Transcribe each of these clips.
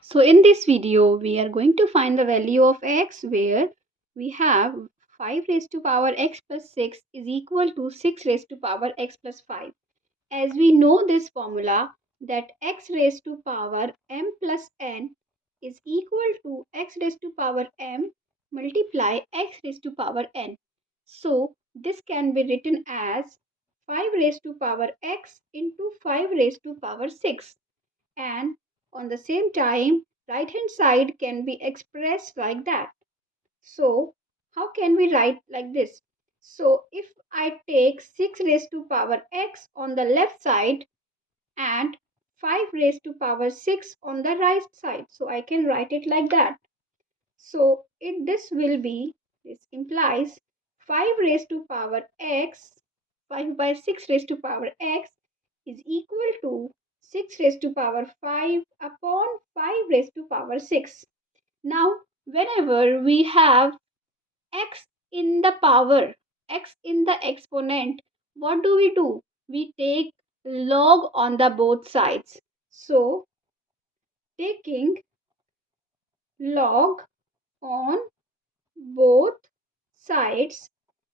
So in this video, we are going to find the value of x where we have 5 raised to power x plus 6 is equal to 6 raised to power x plus 5. As we know this formula that x raised to power m plus n is equal to x raised to power m multiply x raised to power n. So this can be written as 5 raised to power x into 5 raised to power 6, and on the same time right hand side can be expressed like that. So how can we write like this? So if I take 6 raised to power x on the left side and 5 raised to power 6 on the right side, so I can write it like that. So this will be, this implies 5 raised to power x, 5 by 6 raised to power x is equal to 6 raised to power 5 upon 5 raised to power 6. Now, whenever we have x in the power, x in the exponent, what do? We take log on the both sides. So, taking log on both sides,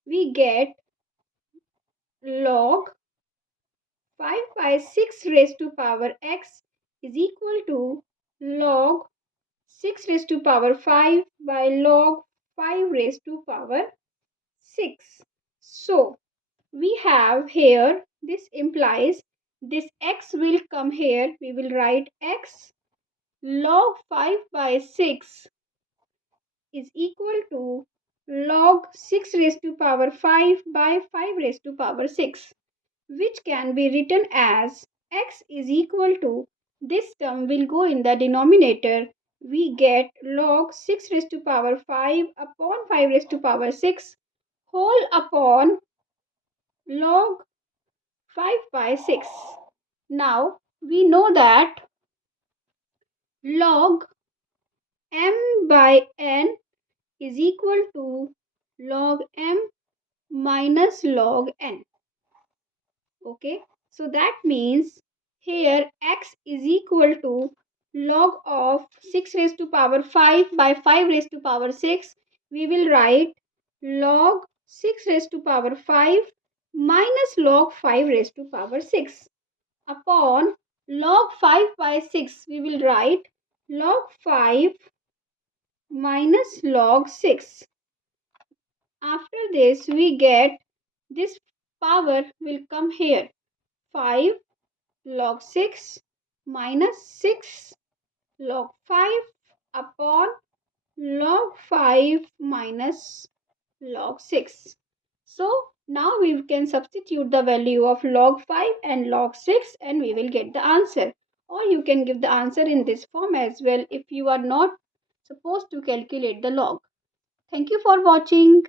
we get log 5 by 6 raised to power x is equal to log 6 raised to power 5 by log 5 raised to power 6. So, we have here, this implies this x will come here, we will write x log 5 by 6 is equal to log 6 raised to power 5 by 5 raised to power 6, which can be written as x is equal to, this term will go in the denominator, we get log 6 raised to power 5 upon 5 raised to power 6 whole upon log 5 by 6. Now we know that log m by n is equal to log m minus log n. Okay, so that means here x is equal to log of 6 raised to power 5 by 5 raised to power 6. We will write log 6 raised to power 5 minus log 5 raised to power 6 upon log 5 by 6. We will write log 5 minus log 6. After this, we get this power will come here, 5 log 6 minus 6 log 5 upon log 5 minus log 6. So now we can substitute the value of log 5 and log 6 and we will get the answer. Or you can give the answer in this form as well if you are not supposed to calculate the log. Thank you for watching.